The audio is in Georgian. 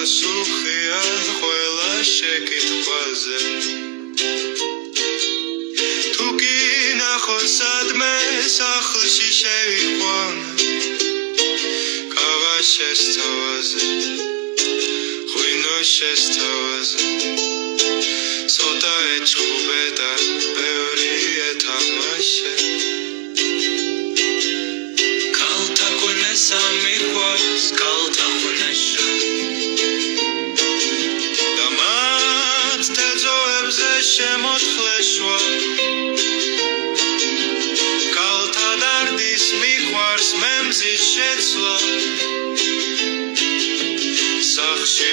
პასუხია ყველა შეკითხვაზე თუ კი ნახოთ სადმე სახლში შევიყვანე კავა შესთავაზე ღვინო შესთავაზე ცოტა ეჩხუბე და ბევრი ეთამაშე კალთა ყვინეს ამიყვარს კალთა ყვინეშა და მათ თეძოებზე შემოთხრეშვა კალთა დარდის მიყვარს მე მზის შეცვლა სახში